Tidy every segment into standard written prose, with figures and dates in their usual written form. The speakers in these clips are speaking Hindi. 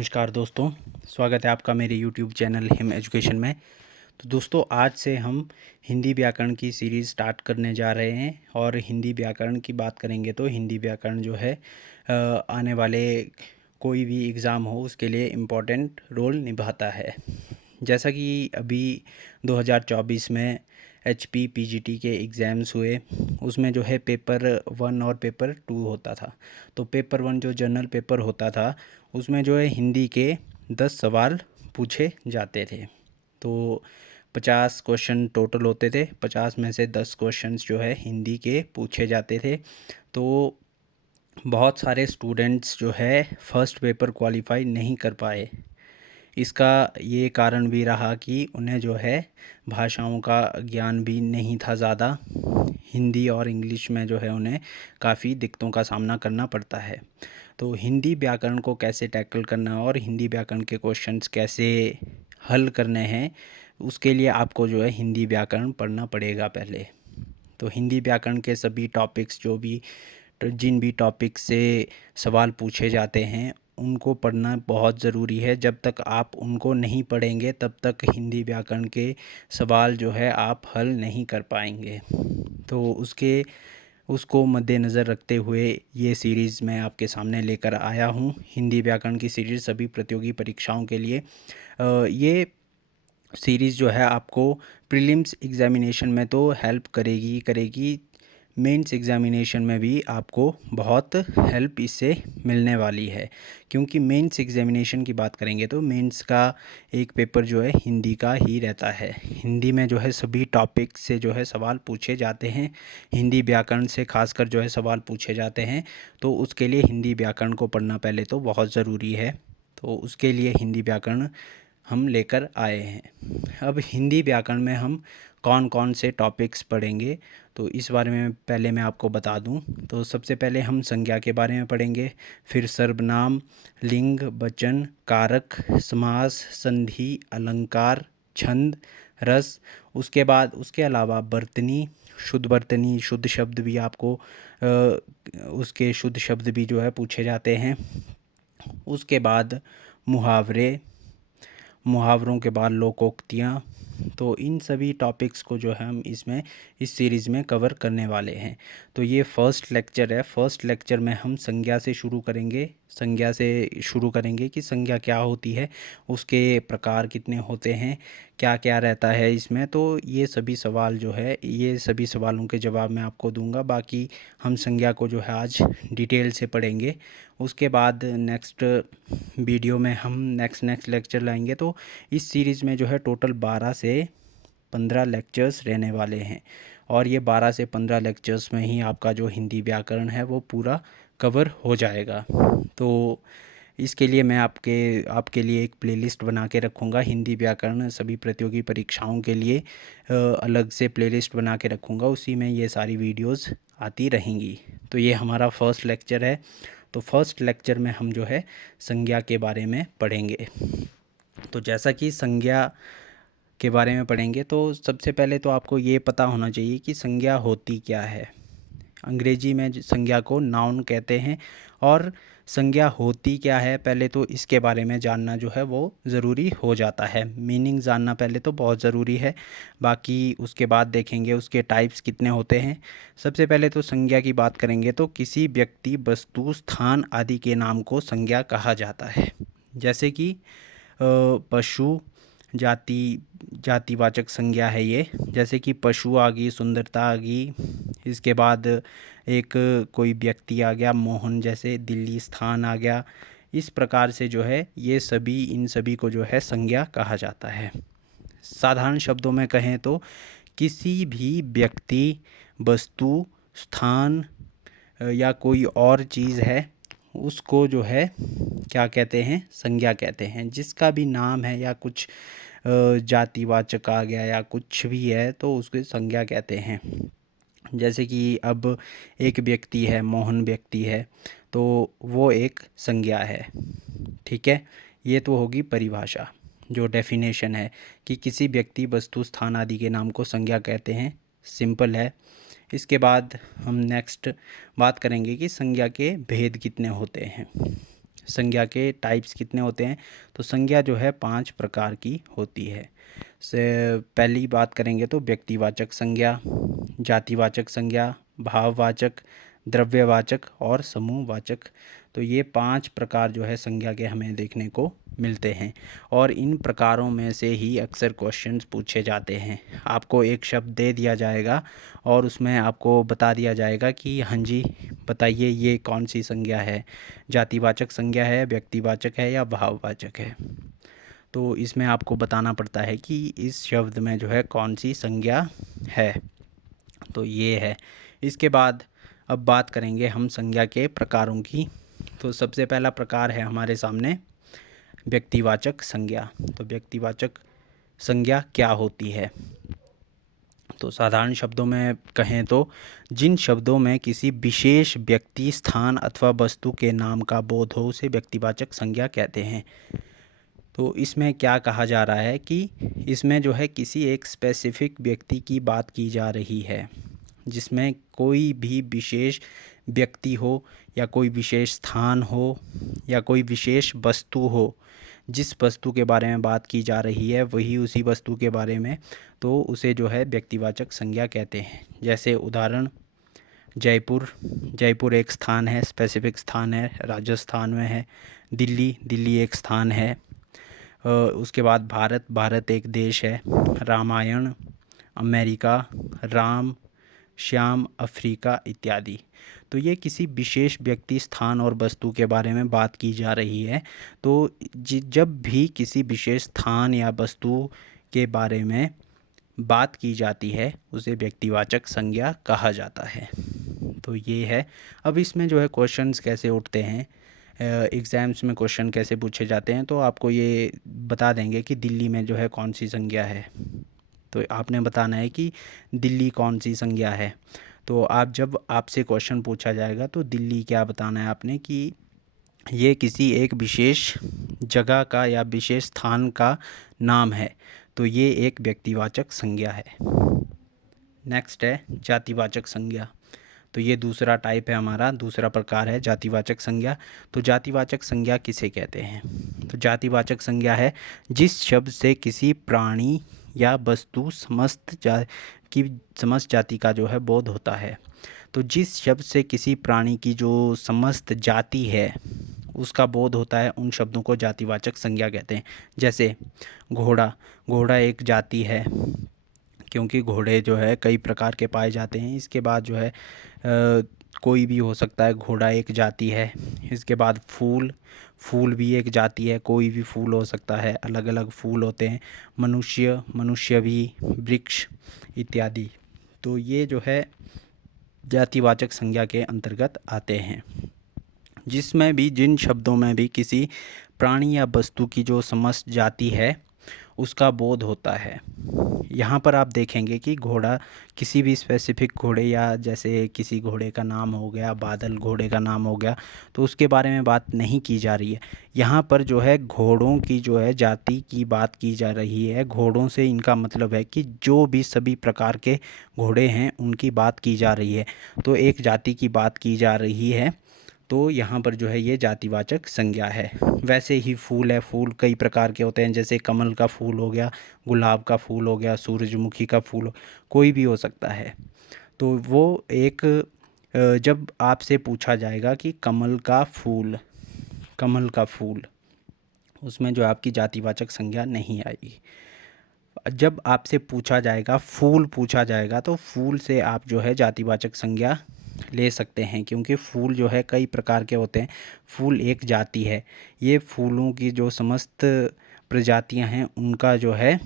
नमस्कार दोस्तों, स्वागत है आपका मेरे YouTube चैनल हिम एजुकेशन में। तो दोस्तों, आज से हम हिंदी व्याकरण की सीरीज़ स्टार्ट करने जा रहे हैं और हिंदी व्याकरण की बात करेंगे तो हिंदी व्याकरण जो है आने वाले कोई भी एग्ज़ाम हो उसके लिए इम्पोर्टेंट रोल निभाता है। जैसा कि अभी 2024 में HP PGT के एग्ज़ाम्स हुए, उसमें जो है पेपर 1 और पेपर 2 होता था। तो पेपर 1 जो जनरल पेपर होता था उसमें जो है हिंदी के 10 सवाल पूछे जाते थे। तो 50 क्वेश्चन टोटल होते थे, 50 में से 10 क्वेश्चंस जो है हिंदी के पूछे जाते थे। तो बहुत सारे स्टूडेंट्स जो है फर्स्ट पेपर क्वालिफाई नहीं कर पाए। इसका ये कारण भी रहा कि उन्हें जो है भाषाओं का ज्ञान भी नहीं था ज़्यादा। हिंदी और इंग्लिश में जो है उन्हें काफ़ी दिक्कतों का सामना करना पड़ता है। तो हिंदी व्याकरण को कैसे टैकल करना और हिंदी व्याकरण के क्वेश्चंस कैसे हल करने हैं, उसके लिए आपको जो है हिंदी व्याकरण पढ़ना पड़ेगा पहले। तो हिंदी व्याकरण के सभी टॉपिक्स जिन भी टॉपिक से सवाल पूछे जाते हैं उनको पढ़ना बहुत ज़रूरी है। जब तक आप उनको नहीं पढ़ेंगे तब तक हिंदी व्याकरण के सवाल जो है आप हल नहीं कर पाएंगे। तो उसको मद्देनज़र रखते हुए ये सीरीज़ मैं आपके सामने लेकर आया हूँ। हिंदी व्याकरण की सीरीज़ सभी प्रतियोगी परीक्षाओं के लिए। ये सीरीज़ जो है आपको प्रीलिम्स एग्ज़ामिनेशन में तो हेल्प करेगी, मेंस एग्ज़ामिनेशन में भी आपको बहुत हेल्प इससे मिलने वाली है। क्योंकि मेंस एग्ज़ामिनेशन की बात करेंगे तो मेंस का एक पेपर जो है हिंदी का ही रहता है। हिंदी में जो है सभी टॉपिक से जो है सवाल पूछे जाते हैं, हिंदी व्याकरण से खासकर जो है सवाल पूछे जाते हैं। तो उसके लिए हिंदी व्याकरण को पढ़ना पहले तो बहुत ज़रूरी है। तो उसके लिए हिंदी व्याकरण हम लेकर आए हैं। अब हिंदी व्याकरण में हम कौन कौन से टॉपिक्स पढ़ेंगे तो इस बारे में पहले मैं आपको बता दूं। तो सबसे पहले हम संज्ञा के बारे में पढ़ेंगे, फिर सर्वनाम, लिंग, वचन, कारक, समास, संधि, अलंकार, छंद, रस। उसके अलावा वर्तनी, शुद्ध शब्द भी आपको उसके शुद्ध शब्द भी जो है पूछे जाते हैं। उसके बाद मुहावरों के बाद लोकोक्तियाँ। तो इन सभी टॉपिक्स को जो है हम इस सीरीज़ में कवर करने वाले हैं। तो ये फर्स्ट लेक्चर है। फर्स्ट लेक्चर में हम संज्ञा से शुरू करेंगे कि संज्ञा क्या होती है, उसके प्रकार कितने होते हैं, क्या क्या रहता है इसमें। तो ये सभी सवालों के जवाब मैं आपको दूंगा। बाकी हम संज्ञा को जो है आज डिटेल से पढ़ेंगे। उसके बाद नेक्स्ट वीडियो में हम नेक्स्ट लेक्चर लाएंगे। तो इस सीरीज़ में जो है टोटल 12 से 15 लेक्चर्स रहने वाले हैं और ये 12 से 15 लेक्चर्स में ही आपका जो हिंदी व्याकरण है वो पूरा कवर हो जाएगा। तो इसके लिए मैं आपके लिए एक प्लेलिस्ट बना के रखूँगा। हिंदी व्याकरण सभी प्रतियोगी परीक्षाओं के लिए अलग से प्लेलिस्ट बना के रखूँगा, उसी में ये सारी वीडियोस आती रहेंगी। तो ये हमारा फर्स्ट लेक्चर है। तो फर्स्ट लेक्चर में हम जो है संज्ञा के बारे में पढ़ेंगे। तो जैसा कि संज्ञा के बारे में पढ़ेंगे तो सबसे पहले तो आपको ये पता होना चाहिए कि संज्ञा होती क्या है। अंग्रेजी में संज्ञा को नाउन कहते हैं और संज्ञा होती क्या है पहले तो इसके बारे में जानना जो है वो ज़रूरी हो जाता है। मीनिंग जानना पहले तो बहुत ज़रूरी है, बाकी उसके बाद देखेंगे उसके टाइप्स कितने होते हैं। सबसे पहले तो संज्ञा की बात करेंगे तो किसी व्यक्ति, वस्तु, स्थान आदि के नाम को संज्ञा कहा जाता है। जैसे कि पशु, जातिवाचक संज्ञा है ये। जैसे कि पशु आ गई, सुंदरता आ गई। इसके बाद एक कोई व्यक्ति आ गया, मोहन जैसे दिल्ली स्थान आ गया। इस प्रकार से जो है इन सभी को जो है संज्ञा कहा जाता है। साधारण शब्दों में कहें तो किसी भी व्यक्ति, वस्तु, स्थान या कोई और चीज़ है उसको जो है क्या कहते हैं, संज्ञा कहते हैं। जिसका भी नाम है या कुछ जातिवाचक आ गया या कुछ भी है तो उसको संज्ञा कहते हैं। जैसे कि अब एक व्यक्ति है, मोहन व्यक्ति है, तो वो एक संज्ञा है। ठीक है, ये तो होगी परिभाषा, जो डेफिनेशन है कि किसी व्यक्ति, वस्तु, स्थान आदि के नाम को संज्ञा कहते हैं। सिंपल है। इसके बाद हम नेक्स्ट बात करेंगे कि संज्ञा के भेद कितने होते हैं। संज्ञा के टाइप्स कितने होते हैं? तो संज्ञा जो है 5 प्रकार की होती है। से पहली बात करेंगे तो व्यक्तिवाचक संज्ञा, जातिवाचक संज्ञा, भाववाचक, द्रव्यवाचक और समूहवाचक। तो ये 5 प्रकार जो है संज्ञा के हमें देखने को मिलते हैं और इन प्रकारों में से ही अक्सर क्वेश्चंस पूछे जाते हैं। आपको एक शब्द दे दिया जाएगा और उसमें आपको बता दिया जाएगा कि हाँ जी बताइए ये कौन सी संज्ञा है, जातिवाचक संज्ञा है, व्यक्तिवाचक है या भाववाचक है। तो इसमें आपको बताना पड़ता है कि इस शब्द में जो है कौन सी संज्ञा है। तो ये है। इसके बाद अब बात करेंगे हम संज्ञा के प्रकारों की। तो सबसे पहला प्रकार है हमारे सामने व्यक्तिवाचक संज्ञा। तो व्यक्तिवाचक संज्ञा क्या होती है? तो साधारण शब्दों में कहें तो जिन शब्दों में किसी विशेष व्यक्ति, स्थान अथवा वस्तु के नाम का बोध हो उसे व्यक्तिवाचक संज्ञा कहते हैं। तो इसमें क्या कहा जा रहा है कि इसमें जो है किसी एक स्पेसिफिक व्यक्ति की बात की जा रही है, जिसमें कोई भी विशेष व्यक्ति हो या कोई विशेष स्थान हो या कोई विशेष वस्तु हो। जिस वस्तु के बारे में बात की जा रही है वही उसी वस्तु के बारे में, तो उसे जो है व्यक्तिवाचक संज्ञा कहते हैं। जैसे उदाहरण जयपुर, जयपुर एक स्थान है, स्पेसिफिक स्थान है, राजस्थान में है। दिल्ली, दिल्ली एक स्थान है। उसके बाद भारत, भारत एक देश है। रामायण, अमेरिका, राम, श्याम, अफ्रीका इत्यादि। तो ये किसी विशेष व्यक्ति, स्थान और वस्तु के बारे में बात की जा रही है। तो जब भी किसी विशेष स्थान या वस्तु के बारे में बात की जाती है उसे व्यक्तिवाचक संज्ञा कहा जाता है। तो ये है। अब इसमें जो है क्वेश्चंस कैसे उठते हैं, एग्ज़ाम्स में क्वेश्चन कैसे पूछे जाते हैं, तो आपको ये बता देंगे कि दिल्ली में जो है कौन सी संज्ञा है। तो आपने बताना है कि दिल्ली कौन सी संज्ञा है। तो आप जब आपसे क्वेश्चन पूछा जाएगा तो दिल्ली क्या बताना है आपने कि ये किसी एक विशेष जगह का या विशेष स्थान का नाम है। तो ये एक व्यक्तिवाचक संज्ञा है। नेक्स्ट है जातिवाचक संज्ञा। तो ये दूसरा टाइप है हमारा, दूसरा प्रकार है जातिवाचक संज्ञा। तो जातिवाचक संज्ञा किसे कहते हैं? तो जातिवाचक संज्ञा है जिस शब्द से किसी प्राणी या वस्तु समस्त जाति का जो है बोध होता है। तो जिस शब्द से किसी प्राणी की जो समस्त जाति है उसका बोध होता है उन शब्दों को जातिवाचक संज्ञा कहते हैं। जैसे घोड़ा, घोड़ा एक जाति है क्योंकि घोड़े जो है कई प्रकार के पाए जाते हैं। इसके बाद जो है कोई भी हो सकता है, घोड़ा एक जाति है। इसके बाद फूल, फूल भी एक जाति है, कोई भी फूल हो सकता है, अलग अलग फूल होते हैं। मनुष्य, मनुष्य भी, वृक्ष इत्यादि। तो ये जो है जातिवाचक संज्ञा के अंतर्गत आते हैं, जिसमें भी जिन शब्दों में भी किसी प्राणी या वस्तु की जो समस्त जाति है उसका बोध होता है। यहाँ पर आप देखेंगे कि घोड़ा किसी भी स्पेसिफिक घोड़े या जैसे किसी घोड़े का नाम हो गया, बादल घोड़े का नाम हो गया, तो उसके बारे में बात नहीं की जा रही है। यहाँ पर जो है घोड़ों की जो है जाति की बात की जा रही है। घोड़ों से इनका मतलब है कि जो भी सभी प्रकार के घोड़े हैं उनकी बात की जा रही है। तो एक जाति की बात की जा रही है, तो यहाँ पर जो है ये जातिवाचक संज्ञा है। वैसे ही फूल है, फूल कई प्रकार के होते हैं, जैसे कमल का फूल हो गया, गुलाब का फूल हो गया, सूरजमुखी का फूल, कोई भी हो सकता है। तो वो एक जब आपसे पूछा जाएगा कि कमल का फूल, कमल का फूल, उसमें जो आपकी जातिवाचक संज्ञा नहीं आएगी। जब आपसे पूछा जाएगा फूल, पूछा जाएगा तो फूल से आप जो है जातिवाचक संज्ञा ले सकते हैं, क्योंकि फूल जो है कई प्रकार के होते हैं। फूल एक जाति है, ये फूलों की जो समस्त प्रजातियां हैं उनका जो है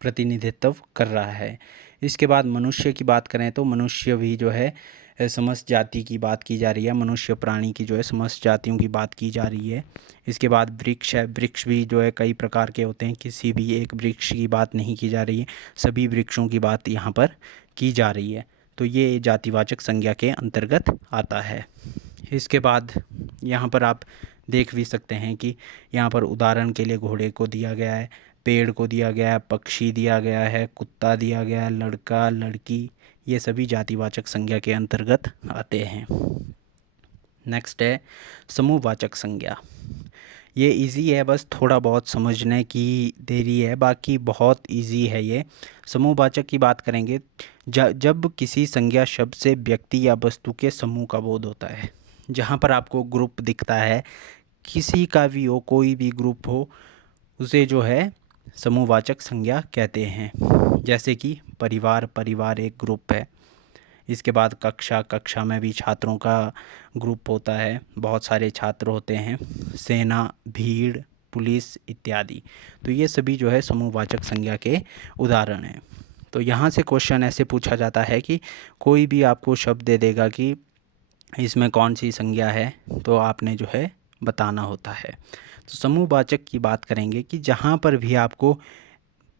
प्रतिनिधित्व कर रहा है। इसके बाद मनुष्य की बात करें तो मनुष्य भी जो है समस्त जाति की बात की जा रही है। मनुष्य प्राणी की जो है समस्त जातियों की बात की जा रही है। इसके बाद वृक्ष है, वृक्ष भी जो है कई प्रकार के होते हैं, किसी भी एक वृक्ष की बात नहीं की जा रही है, सभी वृक्षों की बात यहाँ पर की जा रही है। तो ये जातिवाचक संज्ञा के अंतर्गत आता है। इसके बाद यहाँ पर आप देख भी सकते हैं कि यहाँ पर उदाहरण के लिए घोड़े को दिया गया है, पेड़ को दिया गया है, पक्षी दिया गया है, कुत्ता दिया गया है, लड़का, लड़की, ये सभी जातिवाचक संज्ञा के अंतर्गत आते हैं। नेक्स्ट है समूहवाचक संज्ञा। ये इजी है, बस थोड़ा बहुत समझने की देरी है, बाकी बहुत इजी है ये। समूहवाचक की बात करेंगे जब किसी संज्ञा शब्द से व्यक्ति या वस्तु के समूह का बोध होता है। जहाँ पर आपको ग्रुप दिखता है, किसी का भी हो, कोई भी ग्रुप हो, उसे जो है समूहवाचक संज्ञा कहते हैं। जैसे कि परिवार, परिवार एक ग्रुप है। इसके बाद कक्षा, कक्षा में भी छात्रों का ग्रुप होता है, बहुत सारे छात्र होते हैं। सेना, भीड़, पुलिस इत्यादि। तो ये सभी जो है समूहवाचक संज्ञा के उदाहरण हैं। तो यहाँ से क्वेश्चन ऐसे पूछा जाता है कि कोई भी आपको शब्द दे देगा कि इसमें कौन सी संज्ञा है, तो आपने जो है बताना होता है। तो समूहवाचक की बात करेंगे कि जहाँ पर भी आपको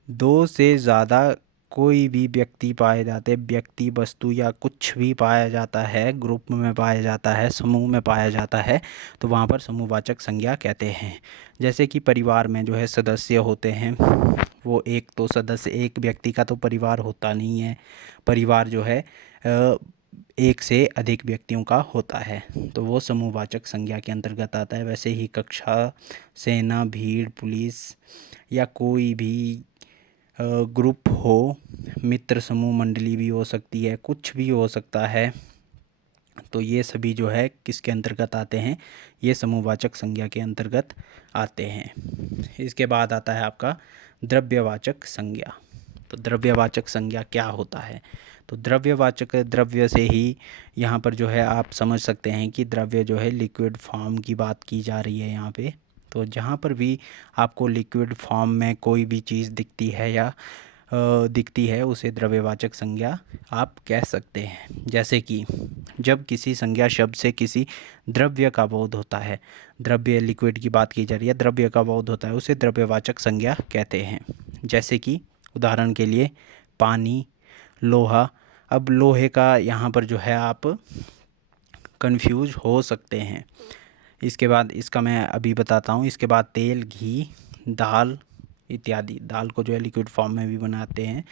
दो से ज़्यादा कोई भी व्यक्ति पाए जाते हैं, व्यक्ति, वस्तु या कुछ भी पाया जाता है, ग्रुप में पाया जाता है, समूह में पाया जाता है, तो वहाँ पर समूहवाचक संज्ञा कहते हैं। जैसे कि परिवार में जो है सदस्य होते हैं, वो एक तो सदस्य, एक व्यक्ति का तो परिवार होता नहीं है। परिवार जो है एक से अधिक व्यक्तियों का होता है, तो वो समूहवाचक संज्ञा के अंतर्गत आता है। वैसे ही कक्षा, सेना, भीड़, पुलिस या कोई भी ग्रुप हो, मित्र समूह मंडली भी हो सकती है, कुछ भी हो सकता है, तो ये सभी जो है किसके अंतर्गत आते हैं, ये समूहवाचक संज्ञा के अंतर्गत आते हैं। इसके बाद आता है आपका द्रव्यवाचक संज्ञा। तो द्रव्यवाचक संज्ञा क्या होता है? तो द्रव्यवाचक, द्रव्य से ही यहाँ पर जो है आप समझ सकते हैं कि द्रव्य जो है लिक्विड फॉर्म की बात की जा रही है यहाँ पे। तो जहाँ पर भी आपको लिक्विड फॉर्म में कोई भी चीज़ दिखती है या दिखती है, उसे द्रव्यवाचक संज्ञा आप कह सकते हैं। जैसे कि जब किसी संज्ञा शब्द से किसी द्रव्य का बोध होता है, द्रव्य लिक्विड की बात की जा रही है, द्रव्य का बोध होता है, उसे द्रव्यवाचक संज्ञा कहते हैं। जैसे कि उदाहरण के लिए पानी, लोहा। अब लोहे का यहाँ पर जो है आप कंफ्यूज हो सकते हैं। इसके बाद इसका मैं अभी बताता हूँ। इसके बाद तेल, घी, दाल इत्यादि। दाल को जो है लिक्विड फॉर्म में भी बनाते हैं,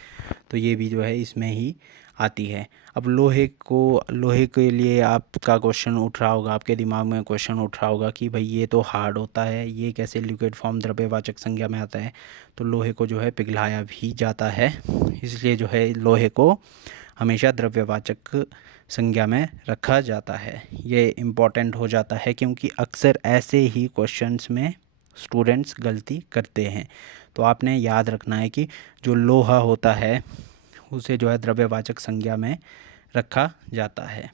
तो ये भी जो है इसमें ही आती है। अब लोहे के लिए आपका क्वेश्चन उठ रहा होगा, आपके दिमाग में क्वेश्चन उठ रहा होगा कि भाई ये तो हार्ड होता है, ये कैसे लिक्विड फॉर्म द्रव्यवाचक संज्ञा में आता है? तो लोहे को जो है पिघलाया भी जाता है, इसलिए जो है लोहे को हमेशा द्रव्यवाचक संज्ञा में रखा जाता है। ये इम्पॉर्टेंट हो जाता है क्योंकि अक्सर ऐसे ही क्वेश्चंस में स्टूडेंट्स गलती करते हैं। तो आपने याद रखना है कि जो लोहा होता है उसे जो है द्रव्यवाचक संज्ञा में रखा जाता है।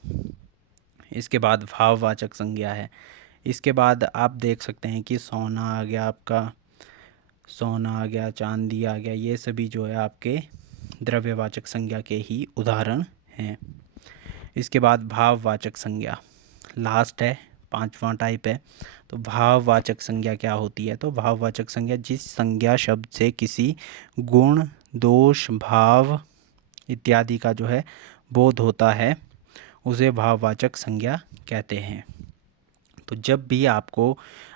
इसके बाद भाववाचक संज्ञा है। इसके बाद आप देख सकते हैं कि सोना आ गया, आपका सोना आ गया, चांदी आ गया, ये सभी जो है आपके द्रव्यवाचक संज्ञा के ही उदाहरण हैं। इसके बाद भाववाचक संज्ञा लास्ट है, पांचवा टाइप है। तो भाववाचक संज्ञा क्या होती है? तो भाववाचक संज्ञा जिस संज्ञा शब्द से किसी गुण, दोष, भाव इत्यादि का जो है बोध होता है, उसे भाववाचक संज्ञा कहते हैं। तो जब भी आपको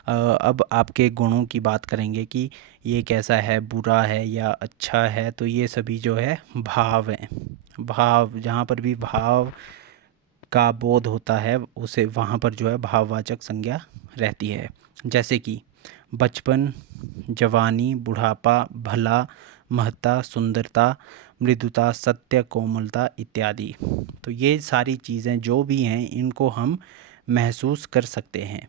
अब आपके गुणों की बात करेंगे कि ये कैसा है, बुरा है या अच्छा है, तो ये सभी जो है भाव हैं। भाव, जहाँ पर भी भाव का बोध होता है, उसे वहाँ पर जो है भाववाचक संज्ञा रहती है। जैसे कि बचपन, जवानी, बुढ़ापा, भला, महत्ता, सुंदरता, मृदुता, सत्य, कोमलता इत्यादि। तो ये सारी चीज़ें जो भी हैं, इनको हम महसूस कर सकते हैं,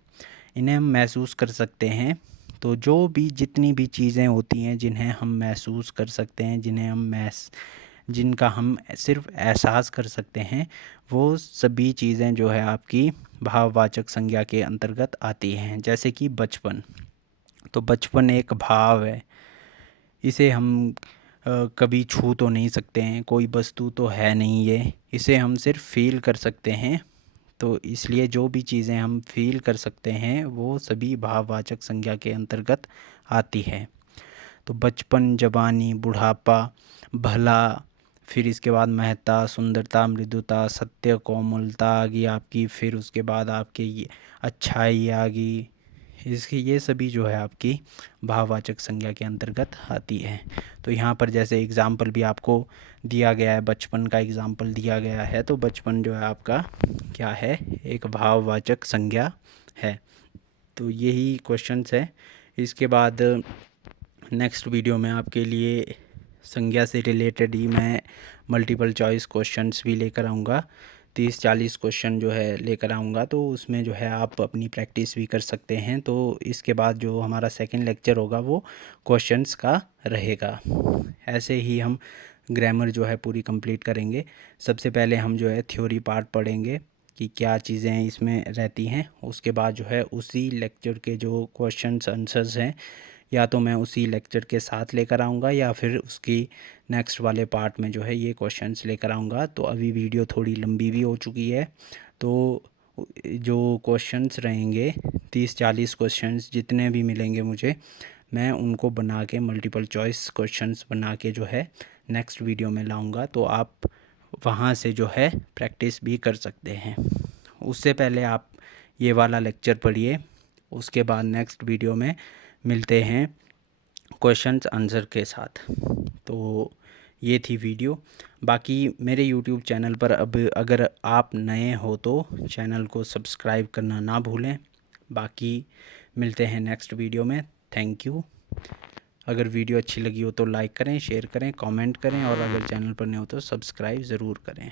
इन्हें हम महसूस कर सकते हैं। तो जो भी जितनी भी चीज़ें होती हैं जिन्हें हम महसूस कर सकते हैं, जिनका हम सिर्फ एहसास कर सकते हैं, वो सभी चीज़ें जो है आपकी भाववाचक संज्ञा के अंतर्गत आती हैं। जैसे कि बचपन, तो बचपन एक भाव है, इसे हम कभी छू तो नहीं सकते हैं, कोई वस्तु तो है नहीं ये, इसे हम सिर्फ फील कर सकते हैं। तो इसलिए जो भी चीज़ें हम फील कर सकते हैं वो सभी भाववाचक संज्ञा के अंतर्गत आती है। तो बचपन, जवानी, बुढ़ापा, भला, फिर इसके बाद महत्ता, सुंदरता, मृदुता, सत्य, कोमलता आ गई आपकी। फिर उसके बाद आपके ये अच्छाई आ गई, इसकी ये सभी जो है आपकी भाववाचक संज्ञा के अंतर्गत आती है। तो यहाँ पर जैसे एग्ज़ाम्पल भी आपको दिया गया है, बचपन का एग्ज़ाम्पल दिया गया है, तो बचपन जो है आपका क्या है, एक भाववाचक संज्ञा है। तो यही क्वेश्चंस है। इसके बाद नेक्स्ट वीडियो में आपके लिए संज्ञा से रिलेटेड ही मैं मल्टीपल चॉइस क्वेश्चंस भी लेकर आऊँगा। 30-40 क्वेश्चन जो है लेकर आऊँगा, तो उसमें जो है आप अपनी प्रैक्टिस भी कर सकते हैं। तो इसके बाद जो हमारा सेकंड लेक्चर होगा वो क्वेश्चंस का रहेगा। ऐसे ही हम ग्रामर जो है पूरी कंप्लीट करेंगे। सबसे पहले हम जो है थ्योरी पार्ट पढ़ेंगे कि क्या चीज़ें इसमें रहती हैं। उसके बाद जो है उसी लेक्चर के जो क्वेश्चंस आंसर्स हैं, या तो मैं उसी लेक्चर के साथ लेकर आऊँगा या फिर उसकी नेक्स्ट वाले पार्ट में जो है ये क्वेश्चंस लेकर आऊँगा। तो अभी वीडियो थोड़ी लंबी भी हो चुकी है, तो जो क्वेश्चंस रहेंगे 30-40 क्वेश्चंस जितने भी मिलेंगे मुझे, मैं उनको बना के मल्टीपल चॉइस क्वेश्चंस बना के जो है नेक्स्ट वीडियो में लाऊंगा। तो आप वहाँ से जो है प्रैक्टिस भी कर सकते हैं। उससे पहले आप ये वाला लेक्चर पढ़िए, उसके बाद नेक्स्ट वीडियो में मिलते हैं क्वेश्चंस आंसर के साथ। तो ये थी वीडियो। बाकी मेरे यूट्यूब चैनल पर अब अगर आप नए हो तो चैनल को सब्सक्राइब करना ना भूलें। बाकी मिलते हैं नेक्स्ट वीडियो में। Thank you. अगर वीडियो अच्छी लगी हो तो लाइक करें, शेयर करें, कमेंट करें, और अगर चैनल पर नए हो तो सब्सक्राइब ज़रूर करें।